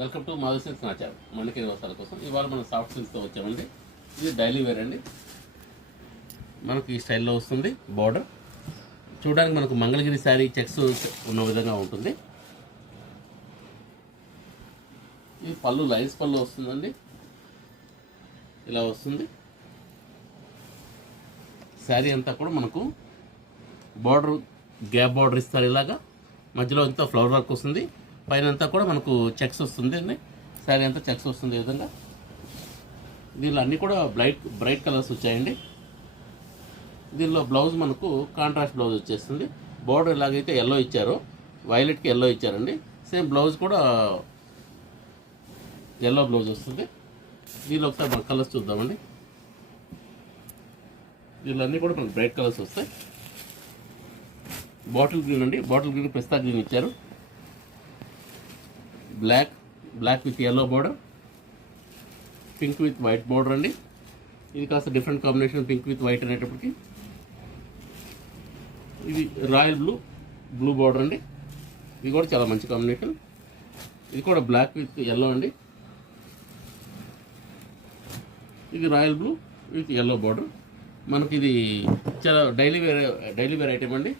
Welcome to Madhav silks నాచారు మణికేరి వస్త్రాల కోసం. ఇవాళ మనం సాఫ్ట్ సిల్క్తో వచ్చామండి. ఇది డైలీ వేర్ అండి. మనకి ఈ స్టైల్లో వస్తుంది. బార్డర్ చూడడానికి మనకు మంగళగిరి శారీ చెక్స్ ఉన్న విధంగా ఉంటుంది. ఇది పళ్ళు లైన్స్ పళ్ళు వస్తుందండి. ఇలా వస్తుంది. శారీ అంతా కూడా మనకు బార్డర్ గ్యాప్ బార్డర్ ఇస్తారు. ఇలాగా మధ్యలో అంతా ఫ్లవర్ వర్క్ వస్తుంది. పైన అంతా కూడా మనకు చెక్స్ వస్తుంది అండి. శారీ అంతా చెక్స్ వస్తుంది ఈ విధంగా. దీనిలో అన్నీ కూడా బ్రైట్ కలర్స్ వచ్చాయండి. దీనిలో బ్లౌజ్ మనకు కాంట్రాస్ట్ బ్లౌజ్ వచ్చేస్తుంది. బార్డర్ ఎలాగైతే ఎల్లో ఇచ్చారో వైలెట్కి ఎల్లో ఇచ్చారండి. సేమ్ బ్లౌజ్ కూడా ఎల్లో బ్లౌజ్ వస్తుంది. దీనిలో ఒకసారి మన కలర్స్ చూద్దామండి. దీనిలో అన్నీ కూడా మనకు బ్రైట్ కలర్స్ వస్తాయి. బాటిల్ గ్రీన్ అండి. బాటిల్ గ్రీన్ పిస్తా గ్రీన్ ఇచ్చారు. Black with yellow border, pink with white border అండి. ఇది కాస్త different combination, pink with white అనేటప్పటికి. ఇది రాయల్ బ్లూ బార్డర్ అండి. ఇది కూడా చాలా మంచి కాంబినేషన్. ఇది కూడా బ్లాక్ విత్ ఎల్లో అండి. ఇది royal blue with yellow border. మనకి ఇది చాలా డైలీ వేర్ ఐటమ్ అండి.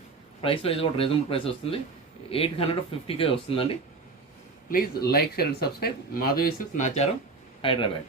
ప్రైస్ వైజ్ కూడా రీజనబుల్ ప్రైస్ వస్తుంది. 850K వస్తుందండి. Please like, share and subscribe. Madhavi silks Nacharam, Hyderabad.